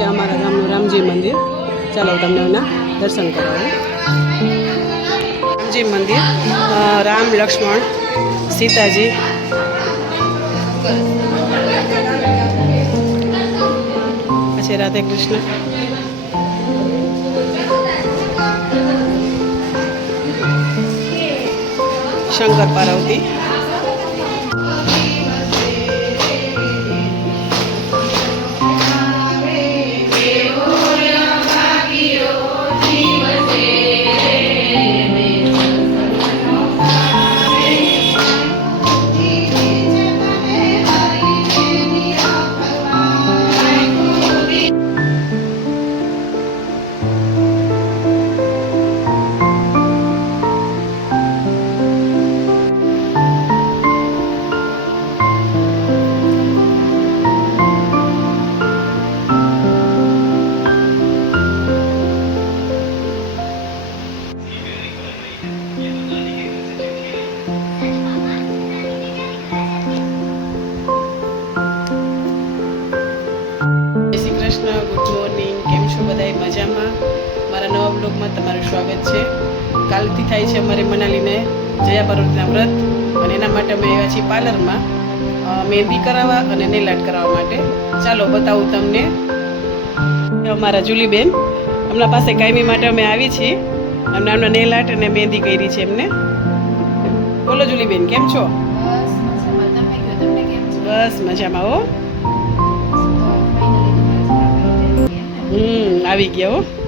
છે અમારા ગામનું રામજી મંદિર. ચાલો તમને એના દર્શન કરાવું. રામજી મંદિર, રામ લક્ષ્મણ સીતાજી. પછી રાધે કૃષ્ણ. શંકર પાર્વતી. ગુડ મોર્નિંગ, કેમ છો બધાય? મજામાં? મારા નવા બ્લોગમાં તમારું સ્વાગત છે. કાલથી થાય છે અમારે મનાલીને જયા પાર્વતીના વ્રત, અને એના માટે અમે આવ્યા છીએ પાર્લરમાં મહેંદી કરાવવા અને નેલ આર્ટ કરાવવા માટે. ચાલો બતાવું તમને. અમારા જુલીબેન હમણાં પાસે કાયમી માટે અમે આવી છીએ. અમને આમના નેલ આર્ટ અને મહેંદી કરી છે એમને. બોલો જુલીબેન, કેમ છો? બસ મજામાં હો. આવી ગયા હો.